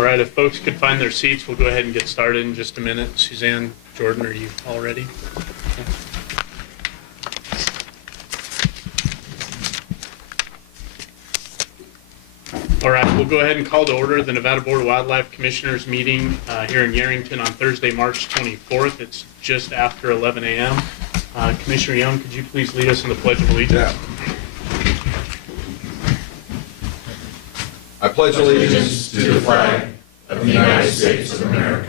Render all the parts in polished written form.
All right, if folks could find their seats, we'll go ahead and get started in just a minute. Suzanne, Jordan, are you all ready? Okay. All right, we'll go ahead and call to order the Nevada Board of Wildlife Commissioners meeting here in Yerington on Thursday, March 24th. It's just after 11 a.m. Commissioner Young, could you please lead us in the Pledge of Allegiance? Yeah. I pledge allegiance to the flag of the United States of America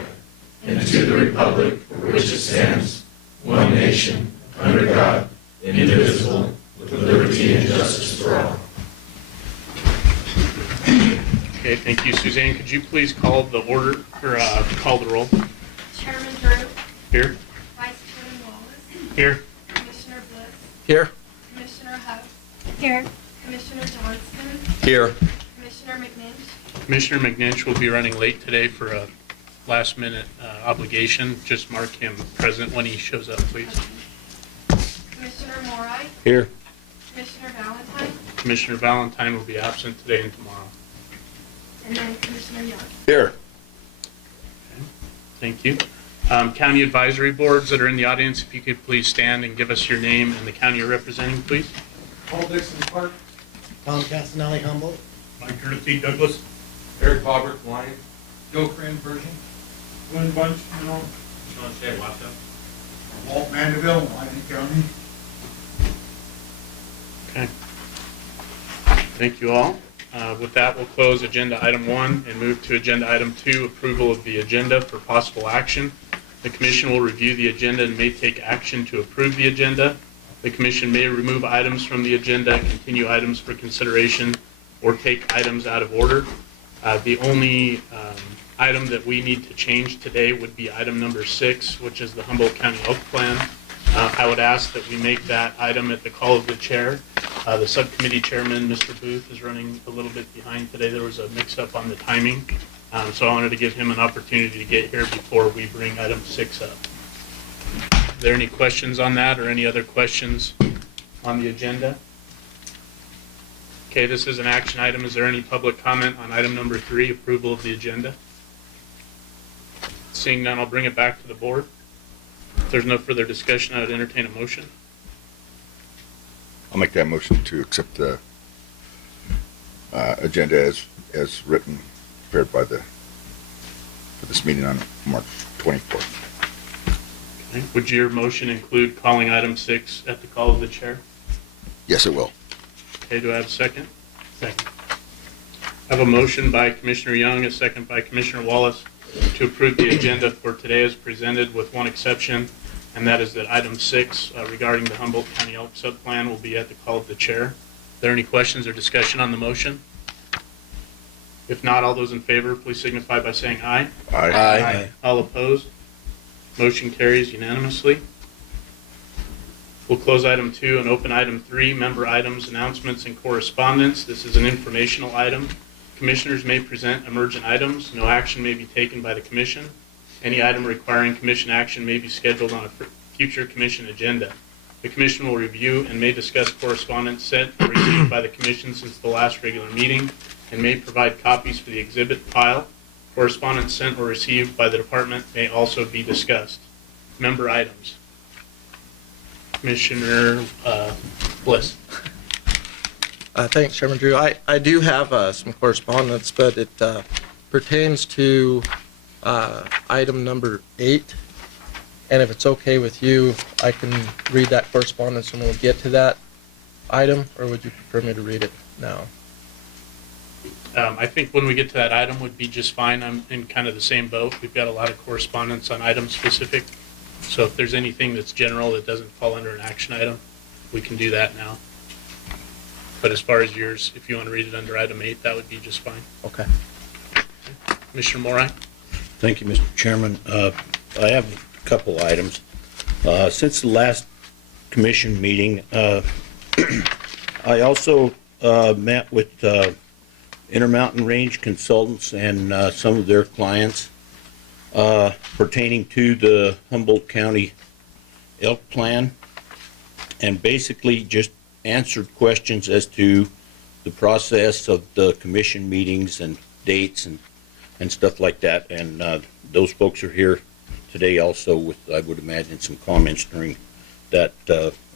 and to the republic for which it stands, one nation, under God, indivisible, with liberty and justice for all. Okay, thank you, Suzanne. Could you please call the order or call the roll? Chairman Drew. Here. Vice Chairman Wallace. Here. Commissioner Bliss. Here. Commissioner Huff. Here. Commissioner Johnston. Here. Commissioner McNinch. Commissioner McNinch will be running late today for a last-minute obligation. Just mark him present when he shows up, please. Commissioner Morey. Here. Commissioner Valentine. Commissioner Valentine will be absent today and tomorrow. And then Commissioner Young. Here. Thank you. County advisory boards that are in the audience, if you could please stand and give us your name and the county you're representing, please. Paul Dixon Park. Tom Castanelli, Humboldt. Mike Curtis T. Douglas. Eric Bobert, Lyon. Joe Crane, Pershing. Glenn Bunch, Mineral. Sean Shea, Washoe. Walt Mandeville, Lyman County. Okay. Thank you all. With that, we'll close agenda item 1 and move to agenda item 2, approval of the agenda for possible action. The commission will review the agenda and may take action to approve the agenda. The commission may remove items from the agenda, continue items for consideration, or take items out of order. The only item that we need to change today would be item number 6, which is the Humboldt County Elk Plan. I would ask that we make that item at the call of the chair. The subcommittee chairman, Mr. Booth, is running a little bit behind today. There was a mix-up on the timing, so I wanted to give him an opportunity to get here before we bring item 6 up. Are there any questions on that or any other questions on the agenda? Okay, this is an action item. Is there any public comment on item number 3, approval of the agenda? Seeing none, I'll bring it back to the board. If there's no further discussion, I would entertain a motion. I'll make that motion to accept the agenda as written, prepared by for this meeting on March 24th. Okay. Would your motion include calling item 6 at the call of the chair? Yes, it will. Okay, do I have a second? Second. I have a motion by Commissioner Young, a second by Commissioner Wallace to approve the agenda for today as presented with one exception, and that is that item 6 regarding the Humboldt County Elk Subplan will be at the call of the chair. Are there any questions or discussion on the motion? If not, all those in favor, please signify by saying aye. Aye. Aye. All opposed? Motion carries unanimously. We'll close item 2 and open item 3, member items, announcements, and correspondence. This is an informational item. Commissioners may present emergent items. No action may be taken by the commission. Any item requiring commission action may be scheduled on a future commission agenda. The commission will review and may discuss correspondence sent or received by the commission since the last regular meeting and may provide copies for the exhibit file. Correspondence sent or received by the department may also be discussed. Member items. Commissioner Bliss. Thanks, Chairman Drew. I do have some correspondence, but it pertains to item number 8. And if it's okay with you, I can read that correspondence and we'll get to that item, or would you prefer me to read it now? I think when we get to that item would be just fine. I'm in kind of the same boat. We've got a lot of correspondence on item specific. So if there's anything that's general that doesn't fall under an action item, we can do that now. But as far as yours, if you want to read it under item 8, that would be just fine. Okay. Commissioner Moray? Thank you, Mr. Chairman. I have a couple items. Since the last commission meeting, I also met with Intermountain Range Consultants and some of their clients pertaining to the Humboldt County Elk Plan, and basically just answered questions as to the process of the commission meetings and dates and and stuff like that. And those folks are here today also with, I would imagine, some comments during that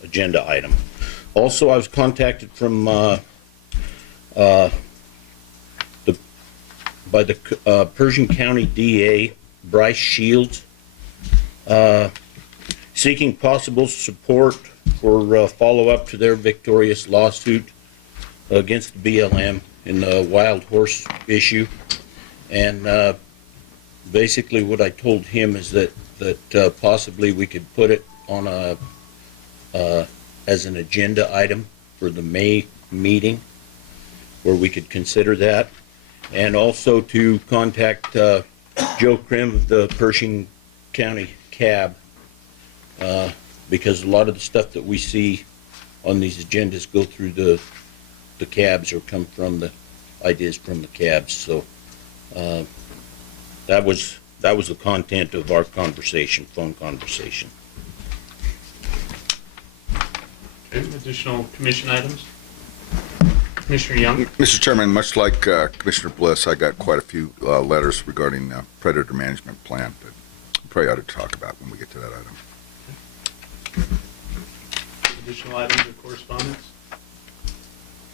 agenda item. Also, I was contacted from by the Pershing County DA, Bryce Shields, seeking possible support for follow-up to their victorious lawsuit against the BLM in the wild horse issue. And basically what I told him is that possibly we could put it on as an agenda item for the May meeting, where we could consider that. And also to contact Joe Krim of the Pershing County CAB, because a lot of the stuff that we see on these agendas go through the cabs or come from the ideas from the cabs. So that was the content of our conversation, phone conversation. Okay, additional commission items? Commissioner Young? Mr. Chairman, much like Commissioner Bliss, I got quite a few letters regarding predator management plan that we probably ought to talk about when we get to that item. Additional items of correspondence?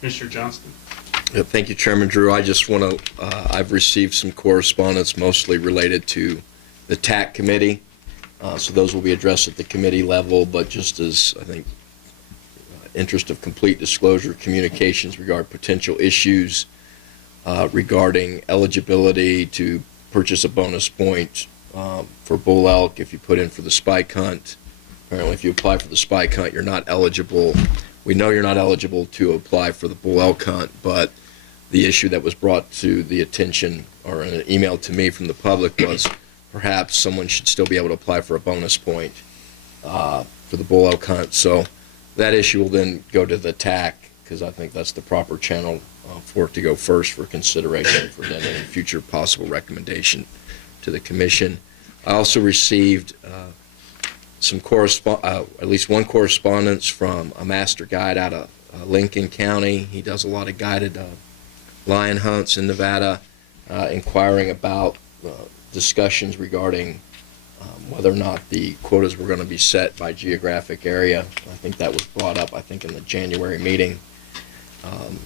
Commissioner Johnston? Yeah, thank you, Chairman Drew. I just want to, I've received some correspondence mostly related to the TAC committee. So those will be addressed at the committee level, but just as, I think, interest of complete disclosure, communications regarding potential issues regarding eligibility to purchase a bonus point for bull elk if you put in for the spike hunt. Apparently, if you apply for the spike hunt, you're not eligible. We know you're not eligible to apply for the bull elk hunt, but the issue that was brought to the attention or an email to me from the public was perhaps someone should still be able to apply for a bonus point for the bull elk hunt. So that issue will then go to the TAC, because I think that's the proper channel for it to go first for consideration for then any future possible recommendation to the commission. I also received some at least one correspondence from a master guide out of Lincoln County. He does a lot of guided lion hunts in Nevada, inquiring about discussions regarding whether or not the quotas were going to be set by geographic area. I think that was brought up, in the January meeting.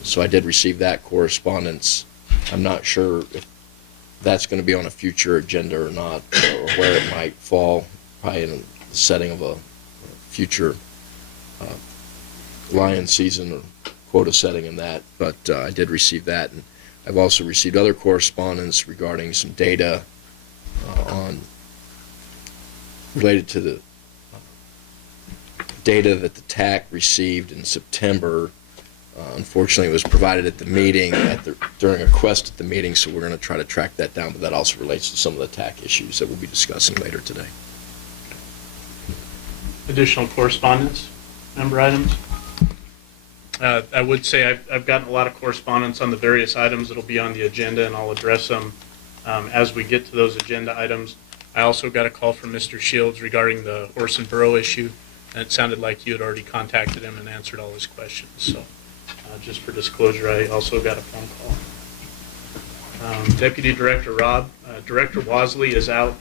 So I did receive that correspondence. I'm not sure if that's going to be on a future agenda or not, or where it might fall, probably in the setting of a future lion season or quota setting in that. But I did receive that, and I've also received other correspondence regarding some data related to the data that the TAC received in September. Unfortunately, it was provided at the meeting during a request at the meeting, so we're going to try to track that down, but that also relates to some of the TAC issues that we'll be discussing later today. Additional correspondence, member items? I would say I've gotten a lot of correspondence on the various items that'll be on the agenda, and I'll address them as we get to those agenda items. I also got a call from Mr. Shields regarding the horse and burro issue, and it sounded like you had already contacted him and answered all his questions. So just for disclosure, I also got a phone call. Deputy Director Rob, Director Wasley is out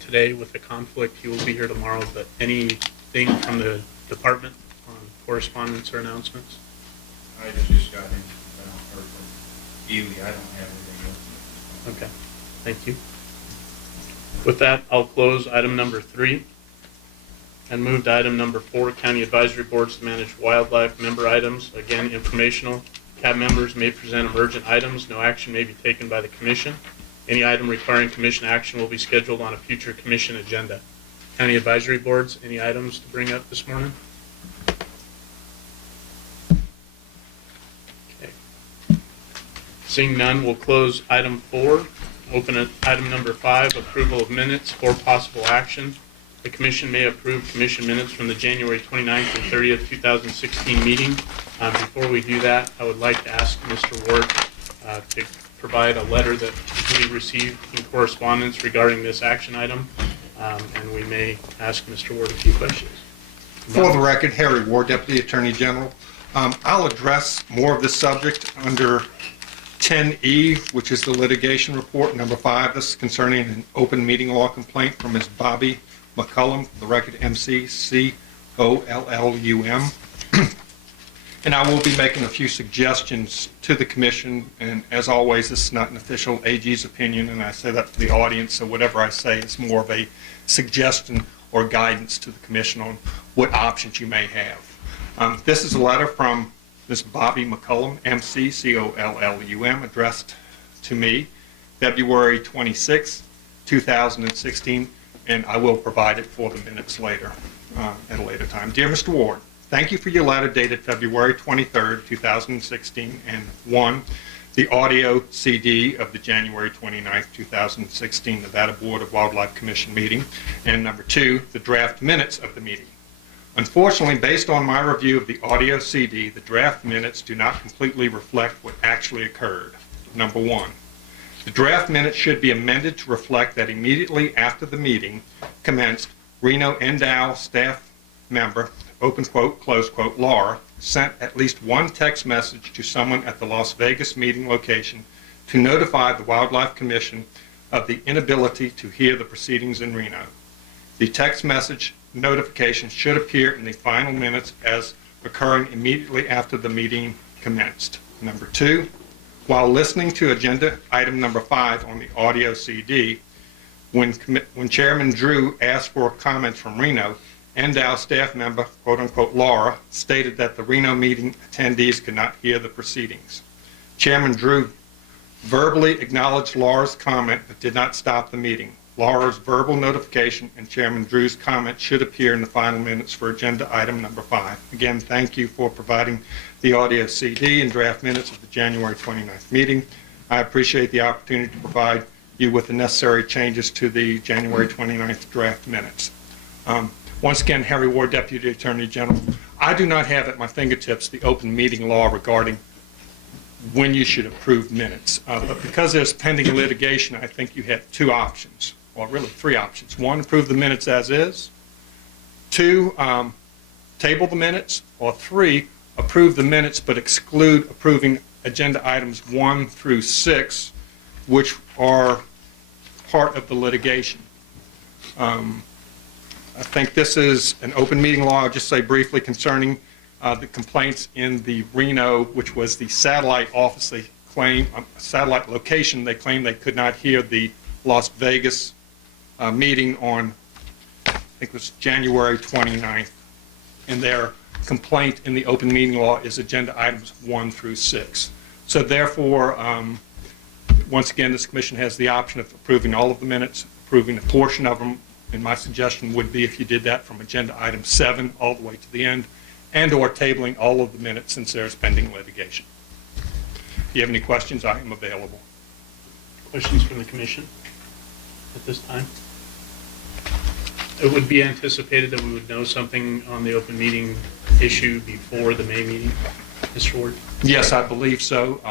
today with a conflict. He will be here tomorrow, but anything from the department on correspondence or announcements? I just got in, heard from Ely. I don't have anything else. Okay, thank you. With that, I'll close item number 3 and move to item number 4, County Advisory Boards to manage wildlife member items. Again, informational. CAB members may present emergent items. No action may be taken by the commission. Any item requiring commission action will be scheduled on a future commission agenda. County Advisory Boards, any items to bring up this morning? Okay. Seeing none, we'll close item 4. Open at item number 5, approval of minutes for possible action. The commission may approve commission minutes from the January 29th and 30th, 2016 meeting. Before we do that, I would like to ask Mr. Ward to provide a letter that we received in correspondence regarding this action item, and we may ask Mr. Ward a few questions. For the record, Harry Ward, Deputy Attorney General. I'll address more of the subject under 10E, which is the litigation report, number 5. This is concerning an open meeting law complaint from Ms. Bobby McCullum, for the record MCCOLLUM. And I will be making a few suggestions to the commission, and as always, this is not an official AG's opinion, and I say that to the audience, so whatever I say is more of a suggestion or guidance to the commission on what options you may have. This is a letter from Ms. Bobby McCullum, MCCOLLUM, addressed to me February 26, 2016, and I will provide it for the minutes later, at a later time. Dear Mr. Ward, thank you for your letter dated February 23, 2016, and 1, the audio CD of the January 29, 2016 Nevada Board of Wildlife Commission meeting, and number 2, the draft minutes of the meeting. Unfortunately, based on my review of the audio CD, the draft minutes do not completely reflect what actually occurred. Number 1, the draft minutes should be amended to reflect that immediately after the meeting commenced, Reno Endow staff member, open quote, close quote, Laura, sent at least one text message to someone at the Las Vegas meeting location to notify the Wildlife Commission of the inability to hear the proceedings in Reno. The text message notification should appear in the final minutes as occurring immediately after the meeting commenced. Number 2, while listening to agenda item number 5 on the audio CD, when Chairman Drew asked for comments from Reno, Endow staff member, quote unquote, Laura, stated that the Reno meeting attendees could not hear the proceedings. Chairman Drew verbally acknowledged Laura's comment but did not stop the meeting. Laura's verbal notification and Chairman Drew's comment should appear in the final minutes for agenda item number 5. Again, thank you for providing the audio CD and draft minutes of the January 29th meeting. I appreciate the opportunity to provide you with the necessary changes to the January 29th draft minutes. Once again, Harry Ward, Deputy Attorney General. I do not have at my fingertips the open meeting law regarding when you should approve minutes. But because there's pending litigation, I think you have 2 options. Well, really 3 options. 1, approve the minutes as is. 2, table the minutes. Or 3, approve the minutes but exclude approving agenda items 1 through 6, which are part of the litigation. I think this is an open meeting law. I'll just say briefly concerning the complaints in the Reno, which was the satellite office they claim, satellite location. They claim they could not hear the Las Vegas meeting on, I think it was January 29th. And their complaint in the open meeting law is agenda items 1 through 6. So therefore, once again, this commission has the option of approving all of the minutes, approving a portion of them, and my suggestion would be if you did that from agenda item 7 all the way to the end, and or tabling all of the minutes since there's pending litigation. If you have any questions, I am available. Questions from the commission at this time? It would be anticipated that we would know something on the open meeting issue before the May meeting, Mr. Ward? Yes, I believe so.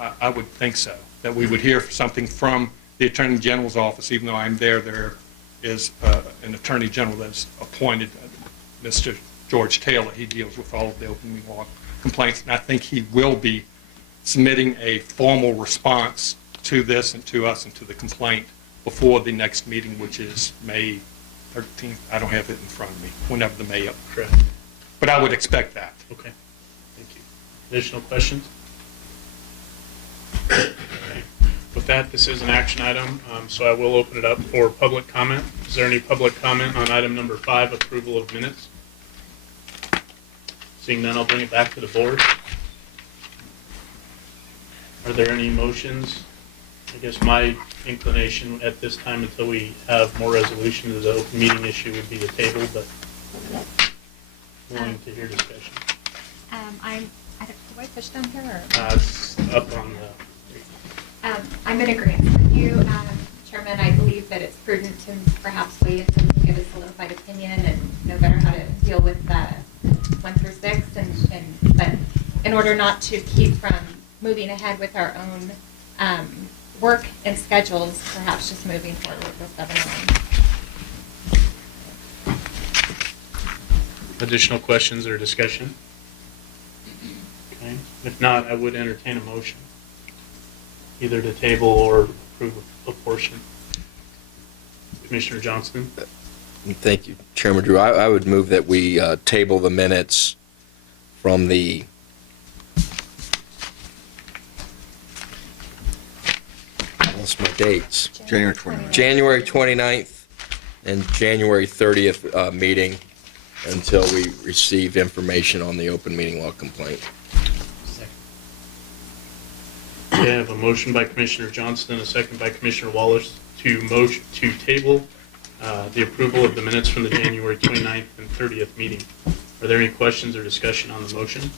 I would think so, that we would hear something from the Attorney General's office. Even though I'm there, there is an Attorney General that's appointed, Mr. George Taylor. He deals with all of the open meeting law complaints, and I think he will be submitting a formal response to this and to us and to the complaint before the next meeting, which is May 13th. I don't have it in front of me, whenever the May up. Correct. But I would expect that. Okay, thank you. Additional questions? Okay. With that, this is an action item, so I will open it up for public comment. Is there any public comment on item number 5, approval of minutes? Seeing none, I'll bring it back to the board. Are there any motions? I guess my inclination at this time, until we have more resolution to the open meeting issue, would be to table, but willing to hear discussion. Do I push down here or? It's up on the, I'm in agreement with you, Chairman. I believe that it's prudent to perhaps wait until we can get a solidified opinion and know better how to deal with 1 through 6. But in order not to keep from moving ahead with our own work and schedules, perhaps just moving forward with 7-1. additional questions or discussion? Okay, if not, I would entertain a motion. either to table or approve a portion. Commissioner Johnston? Thank you, Chairman Drew. I would move that we table the minutes from the I lost my dates. January 29th. January 29th and January 30th meeting until we receive information on the open meeting law complaint. Okay, I have a motion by Commissioner Johnston, a second by Commissioner Wallace to table the approval of the minutes from the January 29th and 30th meeting. Are there any questions or discussion on the motion?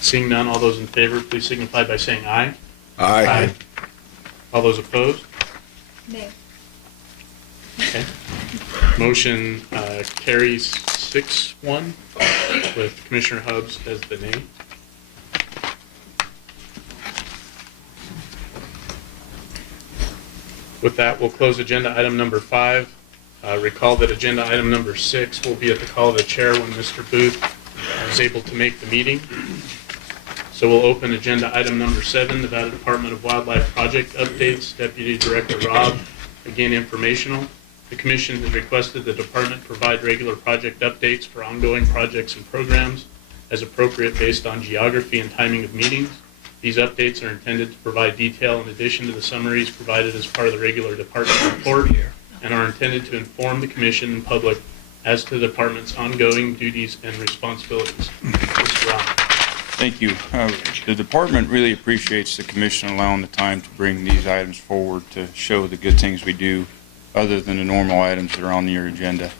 Seeing none, all those in favor, please signify by saying aye. Aye. All those opposed? Nay. Okay. Motion carries 6-1 with Commissioner Hubbs as the nay. With that, we'll close agenda item number 5. Recall that agenda item number 6 will be at the call of the chair when Mr. Booth is able to make the meeting. So we'll open agenda item number 7, Nevada Department of Wildlife Project Updates. Deputy Director Rob, again informational. The Commission has requested the department provide regular project updates for ongoing projects and programs as appropriate based on geography and timing of meetings. These updates are intended to provide detail in addition to the summaries provided as part of the regular department report and are intended to inform the Commission and public as to the department's ongoing duties and responsibilities. Mr. Rob. Thank you. The department really appreciates the commission allowing the time to bring these items forward to show the good things we do other than the normal items that are on your agenda.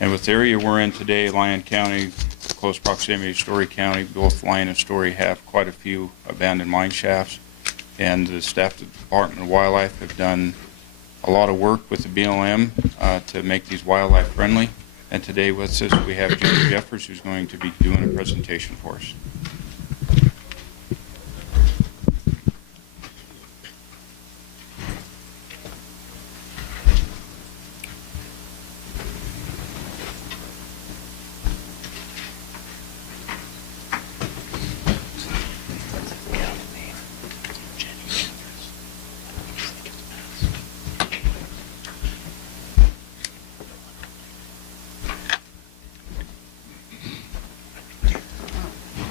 And with the area we're in today, Lyon County, close proximity to Story County, both Lyon and Story have quite a few abandoned mine shafts. And the staff of the Department of Wildlife have done a lot of work with the BLM to make these wildlife friendly. And today with us, we have Jim Jeffers, who's going to be doing a presentation for us.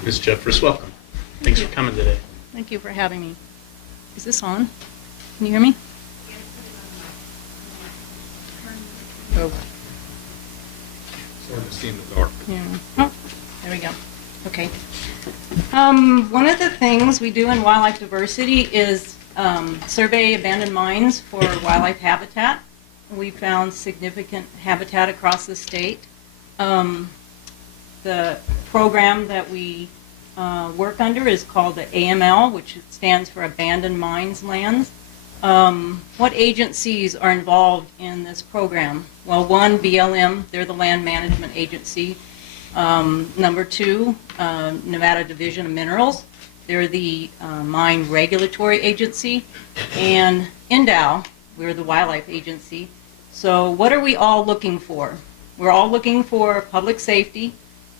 Ms. Jeffress, welcome. Thanks for coming today. Thank you for having me. Is this on? Can you hear me? Oh. Sort of see in the dark. Yeah. Oh, there we go. Okay. One of the things we do in wildlife diversity is survey abandoned mines for wildlife habitat. We found significant habitat across the state. The program that we work under is called the AML, which stands for Abandoned Mines Lands. What agencies are involved in this program? Well, one, BLM, they're the land management agency. Number 2, Nevada Division of Minerals, they're the mine regulatory agency. And NDOW, we're the wildlife agency. So what are we all looking for? We're all looking for public safety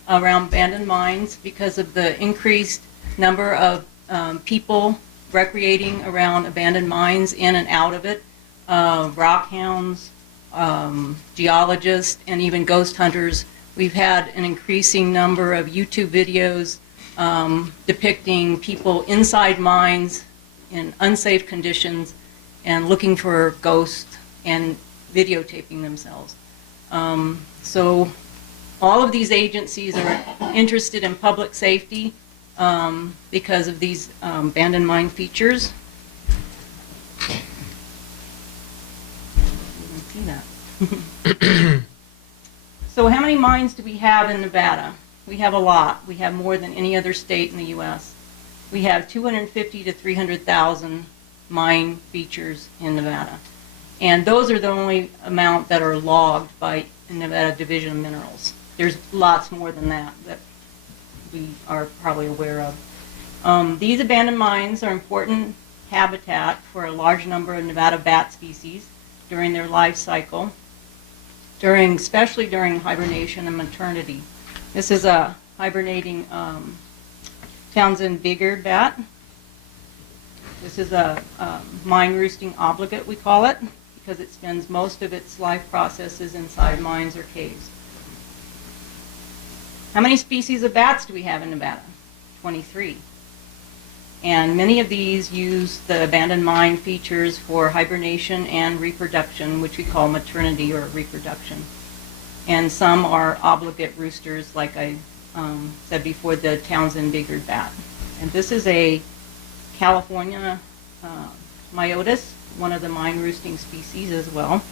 around abandoned mines because of the increased number of people recreating around abandoned mines, in and out of it, rock hounds, geologists, and even ghost hunters. We've had an increasing number of YouTube videos depicting people inside mines in unsafe conditions and looking for ghosts and videotaping themselves. So all of these agencies are interested in public safety because of these abandoned mine features. You can see that. So how many mines do we have in Nevada? We have a lot. We have more than any other state in the U.S. We have 250 to 300,000 mine features in Nevada. And those are the only amount that are logged by Nevada Division of Minerals. There's lots more than that that we are probably aware of. These abandoned mines are important habitat for a large number of Nevada bat species during their life cycle, especially during hibernation and maternity. This is a hibernating Townsend bigard bat. This is a mine roosting obligate, we call it, because it spends most of its life processes inside mines or caves. How many species of bats do we have in Nevada? 23. And many of these use the abandoned mine features for hibernation and reproduction, which we call maternity or reproduction. And some are obligate roosters, like I said before, the Townsend biggered bat. And this is a California myotis, one of the mine roosting species as well.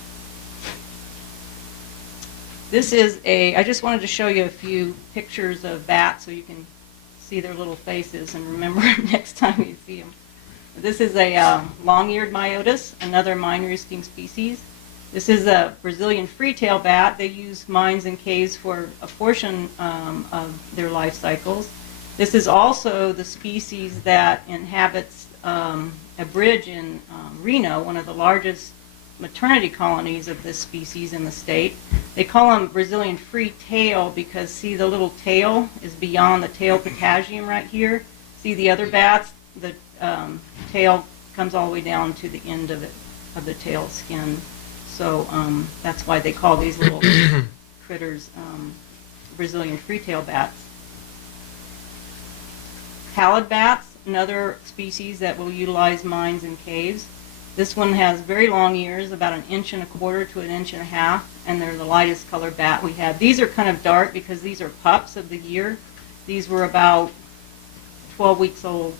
This is I just wanted to show you a few pictures of bats so you can see their little faces and remember next time you see them. This is a long-eared myotis, another mine roosting species. This is a Brazilian free-tail bat. They use mines and caves for a portion of their life cycles. This is also the species that inhabits a bridge in Reno, one of the largest maternity colonies of this species in the state. They call them Brazilian free-tail because, see, the little tail is beyond the tail patagium right here. See the other bats? The tail comes all the way down to the end of it, of the tail skin. So that's why they call these little critters Brazilian free-tail bats. Pallid bats, another species that will utilize mines and caves. This one has very long ears, about 1.25 inches to 1.5 inches, and they're the lightest colored bat we have. These are kind of dark because these are pups of the year. These were about 12 weeks old,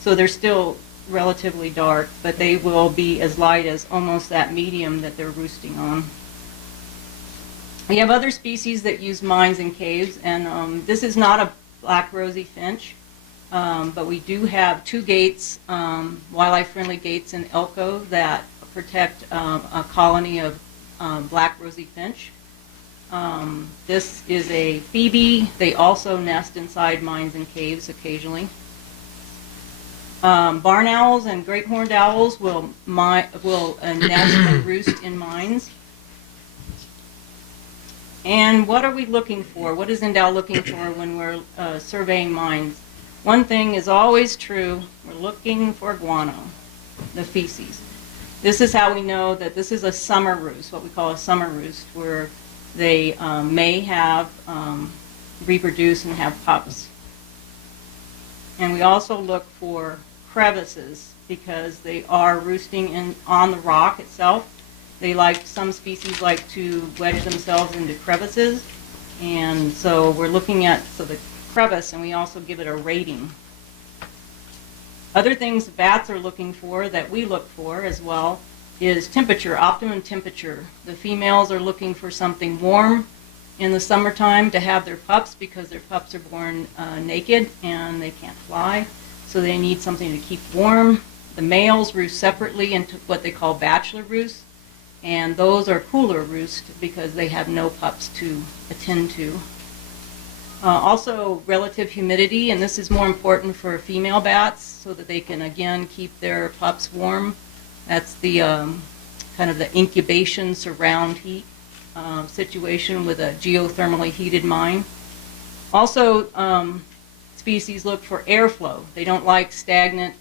so they're still relatively dark, but they will be as light as almost that medium that they're roosting on. We have other species that use mines and caves, and this is not a black rosy finch. But we do have 2 gates, wildlife-friendly gates in Elko that protect a colony of black rosy finch. This is a phoebe. They also nest inside mines and caves occasionally. Barn owls and great horned owls will nest and roost in mines. And what are we looking for? What is Endow looking for when we're surveying mines? One thing is always true, we're looking for guano, the feces. This is how we know that this is a summer roost, what we call a summer roost, where they may have reproduce and have pups. And we also look for crevices because they are roosting on the rock itself. Some species like to wedge themselves into crevices, and so we're looking at the crevice, and we also give it a rating. Other things bats are looking for that we look for as well is temperature, optimum temperature. The females are looking for something warm in the summertime to have their pups because their pups are born naked and they can't fly, so they need something to keep warm. The males roost separately into what they call bachelor roosts, and those are cooler roosts because they have no pups to attend to. Also, relative humidity, and this is more important for female bats so that they can, again, keep their pups warm. That's the kind of the incubation surround heat situation with a geothermally heated mine. Also, species look for airflow. They don't like stagnant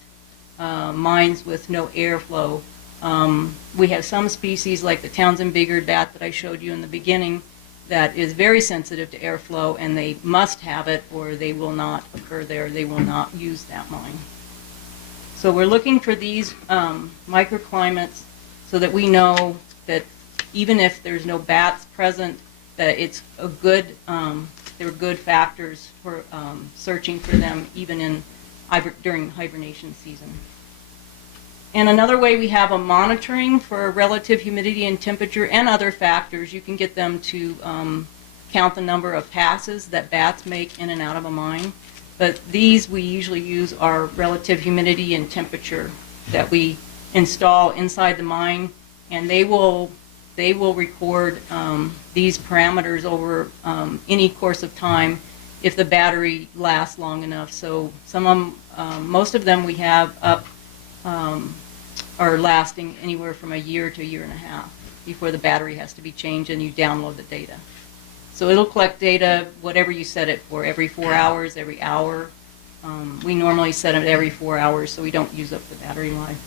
mines with no airflow. We have some species like the Townsend biggered bat that I showed you in the beginning that is very sensitive to airflow, and they must have it or they will not occur there. They will not use that mine. So we're looking for these microclimates so that we know that even if there's no bats present, that it's a good, they're good factors for searching for them even during hibernation season. And another way we have a monitoring for relative humidity and temperature and other factors, you can get them to count the number of passes that bats make in and out of a mine. But these we usually use are relative humidity and temperature that we install inside the mine, and they will record these parameters over any course of time if the battery lasts long enough. So some of them, most of them we have up are lasting anywhere from a year to a year and a half before the battery has to be changed and you download the data. So it'll collect data, whatever you set it for, every 4 hours, every hour. We normally set it every 4 hours, so we don't use up the battery life.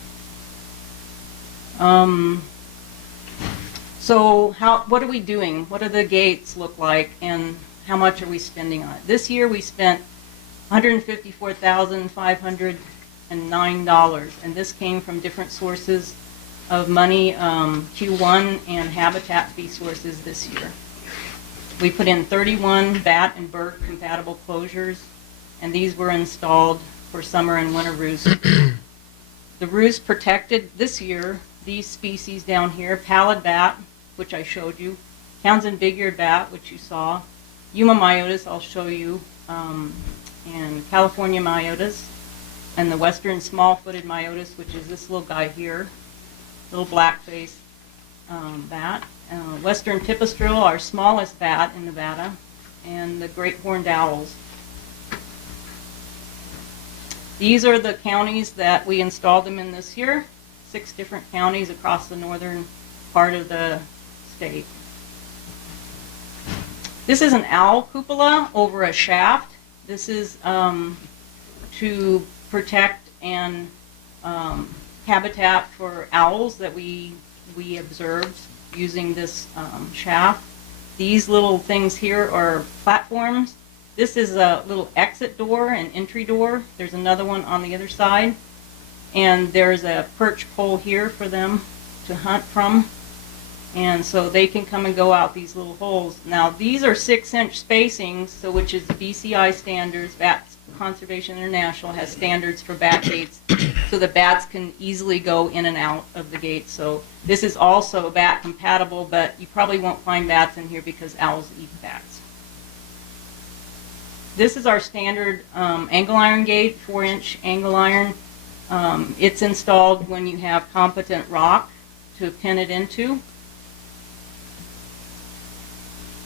So what are we doing? What do the gates look like, and how much are we spending on it? This year we spent $154,509, and this came from different sources of money, Q1 and Habitat fee sources this year. We put in 31 bat and bird compatible closures, and these were installed for summer and winter roost. The roost protected this year these species down here: pallid bat, which I showed you, Townsend big-eared bat, which you saw, Yuma myotis, I'll show you, and California myotis, and the western small-footed myotis, which is this little guy here, little black-faced bat, western pipistrelle, our smallest bat in Nevada, and the great horned owls. These are the counties that we installed them in this year, 6 different counties across the northern part of the state. This is an owl cupola over a shaft. This is to protect and habitat for owls that we observed using this shaft. These little things here are platforms. This is a little exit door and entry door. There's another one on the other side. And there's a perch pole here for them to hunt from. And so they can come and go out these little holes. Now these are 6-inch spacings, so which is BCI standards. Bat Conservation International has standards for bat gates, so the bats can easily go in and out of the gate. So this is also bat compatible, but you probably won't find bats in here because owls eat bats. This is our standard angle iron gate, 4-inch angle iron. It's installed when you have competent rock to pin it into.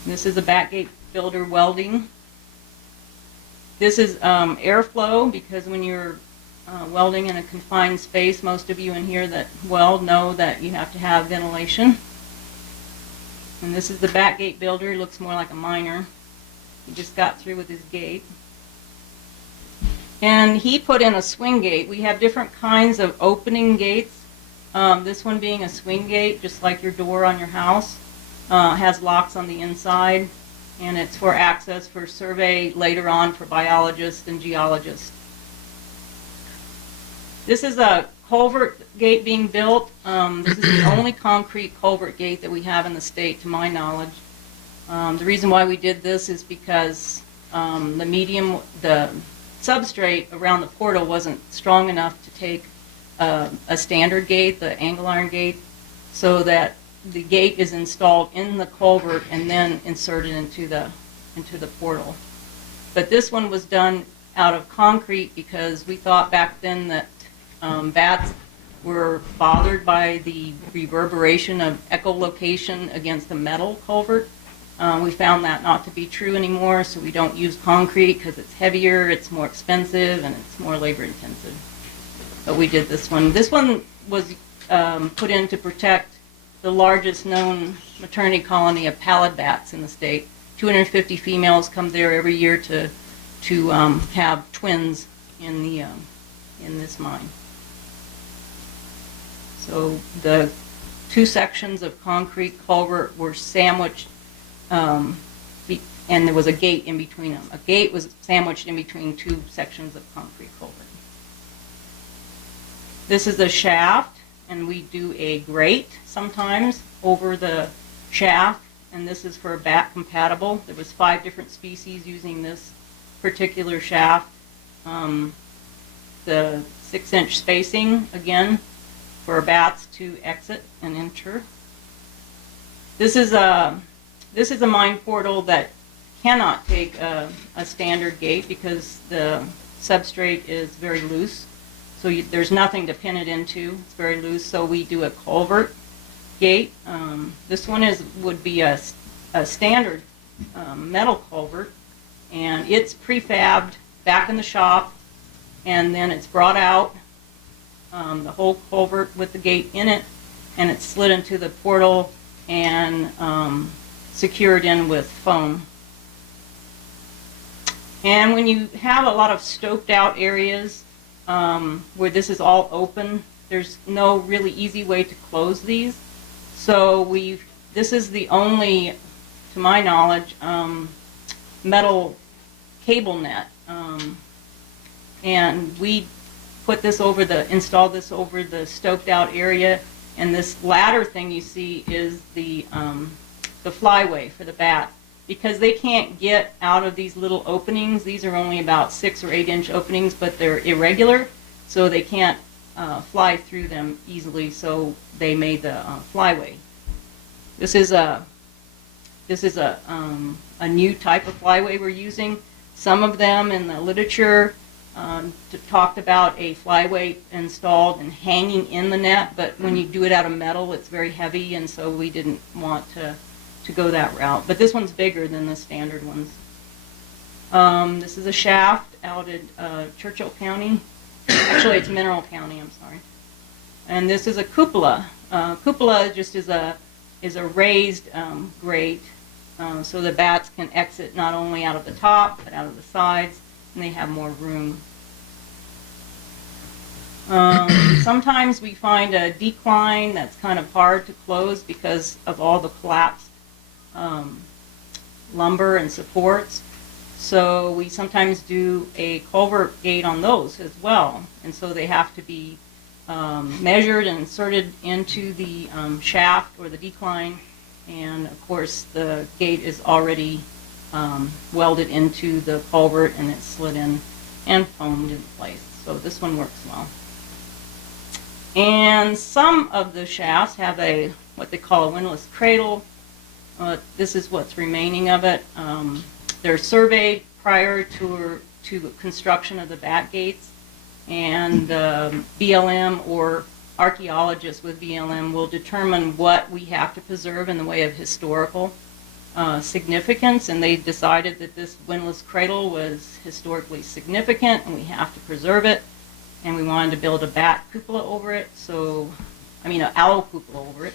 This is a bat gate builder welding. This is airflow, because when you're welding in a confined space, most of you in here that weld know that you have to have ventilation. And this is the bat gate builder. Looks more like a miner. He just got through with his gate. And he put in a swing gate. We have different kinds of opening gates. This one being a swing gate, just like your door on your house. Has locks on the inside, and it's for access for survey later on for biologists and geologists. This is a culvert gate being built. This is the only concrete culvert gate that we have in the state, to my knowledge. The reason why we did this is because the substrate around the portal wasn't strong enough to take a standard gate, the angle iron gate, so that the gate is installed in the culvert and then inserted into the portal. But this one was done out of concrete because we thought back then that bats were bothered by the reverberation of echolocation against the metal culvert. We found that not to be true anymore, so we don't use concrete because it's heavier, it's more expensive, and it's more labor intensive. But we did this one. This one was put in to protect the largest known maternity colony of pallid bats in the state. 250 females come there every year to have twins in this mine. So the 2 sections of concrete culvert were sandwiched, and there was a gate in between them. A gate was sandwiched in between 2 sections of concrete culvert. This is a shaft, and we do a grate sometimes over the shaft, and this is for bat compatible. There was 5 different species using this particular shaft. The 6-inch spacing, again, for bats to exit and enter. This is a mine portal that cannot take a standard gate because the substrate is very loose. So there's nothing to pin it into. It's very loose, so we do a culvert gate. This one would be a standard metal culvert, and it's prefabbed back in the shop, and then it's brought out, the whole culvert with the gate in it, and it's slid into the portal and secured in with foam. And when you have a lot of stoked out areas where this is all open, there's no really easy way to close these. So this is the only, to my knowledge, metal cable net. And we installed this over the stoked out area. And this ladder thing you see is the flyway for the bat. Because they can't get out of these little openings, these are only about 6 or 8 inch openings, but they're irregular, so they can't fly through them easily, so they made the flyway. This is a new type of flyway we're using. Some of them in the literature talked about a flyway installed and hanging in the net, but when you do it out of metal, it's very heavy, and so we didn't want to go that route. But this one's bigger than the standard ones. This is a shaft out at Churchill County. Actually, it's Mineral County, I'm sorry. And this is a cupola. Cupola just is a raised grate, so the bats can exit not only out of the top, but out of the sides, and they have more room. Sometimes we find a decline that's kind of hard to close because of all the collapsed lumber and supports. So we sometimes do a culvert gate on those as well. And so they have to be measured and inserted into the shaft or the decline. And of course the gate is already welded into the culvert and it's slid in and foamed in place. So this one works well. And some of the shafts have what they call a windlass cradle. This is what's remaining of it. They're surveyed prior to construction of the bat gates, and BLM or archaeologists with BLM will determine what we have to preserve in the way of historical significance, and they decided that this windlass cradle was historically significant and we have to preserve it, and we wanted to build a bat cupola over it, an owl cupola over it.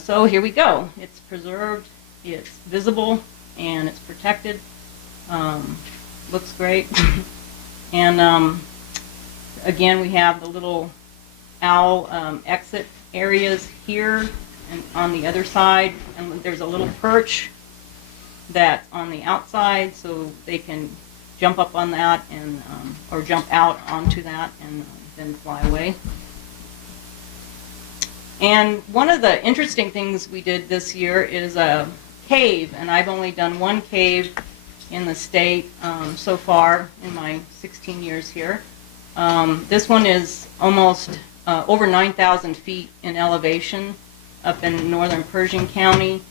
So here we go. It's preserved, it's visible, and it's protected. Looks great. And again, we have the little owl exit areas here and on the other side, and there's a little perch that's on the outside, so they can jump up on that and or jump out onto that and then fly away. And one of the interesting things we did this year is a cave, and I've only done one cave in the state so far in my 16 years here. This one is almost over 9,000 feet in elevation up in northern Pershing County.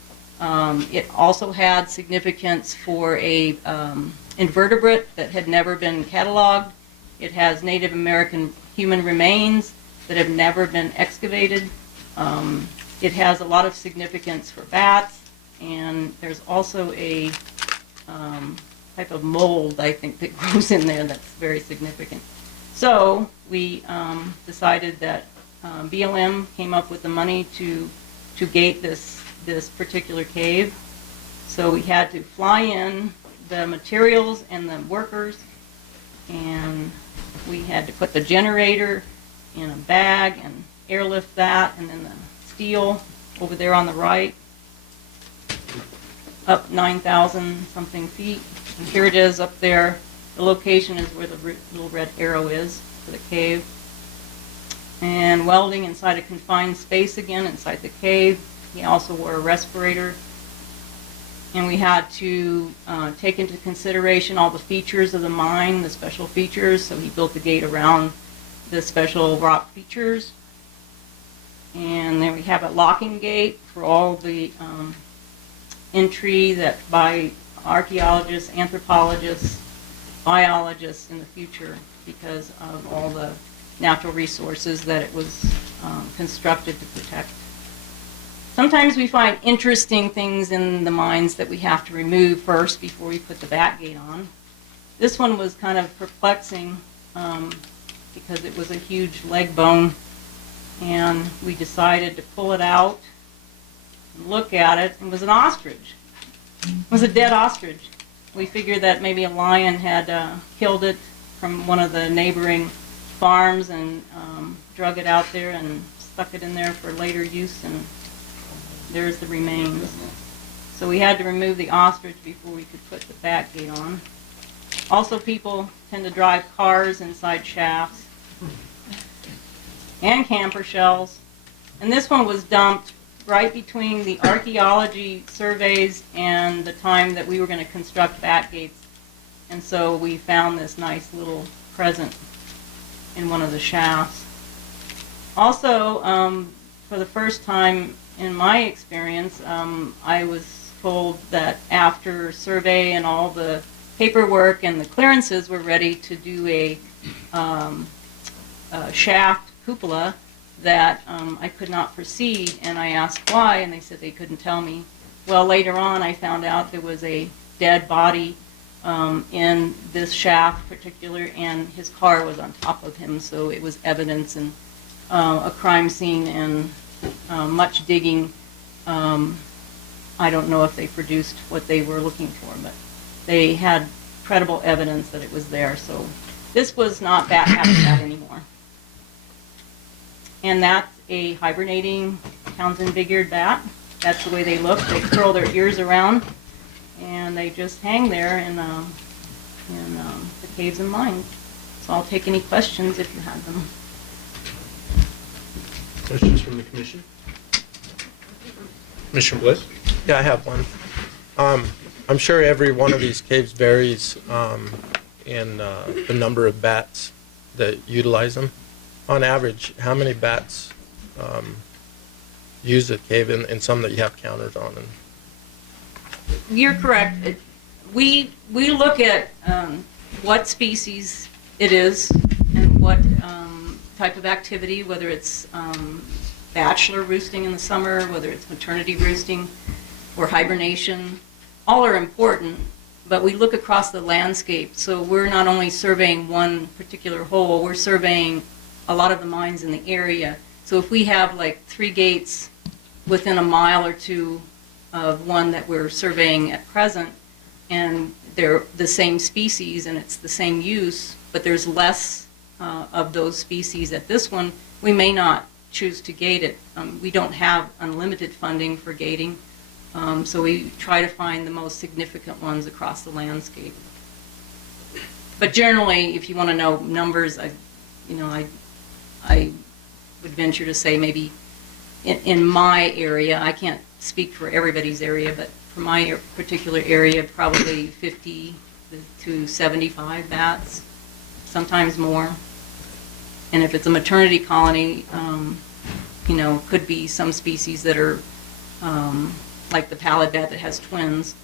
It also had significance for a invertebrate that had never been cataloged. It has Native American human remains that have never been excavated. It has a lot of significance for bats, and there's also a type of mold, I think, that grows in there that's very significant. So we decided that BLM came up with the money to gate this particular cave. So we had to fly in the materials and the workers, and we had to put the generator in a bag and airlift that, and then the steel over there on the right, up 9,000 something feet. And here it is up there. The location is where the little red arrow is for the cave. And welding inside a confined space again inside the cave. He also wore a respirator. And we had to take into consideration all the features of the mine, the special features. So he built the gate around the special rock features. And then we have a locking gate for all the entry that by archaeologists, anthropologists, biologists in the future because of all the natural resources that it was constructed to protect. Sometimes we find interesting things in the mines that we have to remove first before we put the bat gate on. This one was kind of perplexing because it was a huge leg bone, and we decided to pull it out and look at it. It was an ostrich. It was a dead ostrich. We figured that maybe a lion had killed it from one of the neighboring farms and drug it out there and stuck it in there for later use, and there's the remains. So we had to remove the ostrich before we could put the back gate on. Also, people tend to drive cars inside shafts and camper shells. And this one was dumped right between the archaeology surveys and the time that we were going to construct back gates. And so we found this nice little present in one of the shafts. Also, for the first time in my experience, I was told that after survey and all the paperwork and the clearances were ready to do a shaft cupola, that I could not proceed, and I asked why, and they said they couldn't tell me. Well, later on I found out there was a dead body in this shaft particular, and his car was on top of him, so it was evidence and a crime scene and much digging. I don't know if they produced what they were looking for, but they had credible evidence that it was there, so this was not bat habitat anymore. And that's a hibernating Townsend big-eared bat. That's the way they look. They curl their ears around, and they just hang there in the caves and mines. So I'll take any questions if you have them. Questions from the commission? Commissioner Bliss? Yeah, I have one. I'm sure every one of these caves varies in the number of bats that utilize them. On average, how many bats use a cave in some that you have counters on? And You're correct. We look at what species it is and what type of activity, whether it's bachelor roosting in the summer, whether it's maternity roosting or hibernation. All are important, but we look across the landscape. So we're not only surveying one particular hole, we're surveying a lot of the mines in the area. So if we have like 3 gates within a mile or two of one that we're surveying at present, and they're the same species and it's the same use, but there's less of those species at this one, we may not choose to gate it. We don't have unlimited funding for gating, so we try to find the most significant ones across the landscape. But generally, if you want to know numbers, I would venture to say maybe in my area, I can't speak for everybody's area, but for my particular area, probably 50 to 75 bats, sometimes more. And if it's a maternity colony, could be some species that are like the pallid bat that has twins.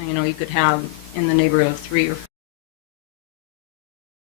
You could have in the neighborhood of 3 or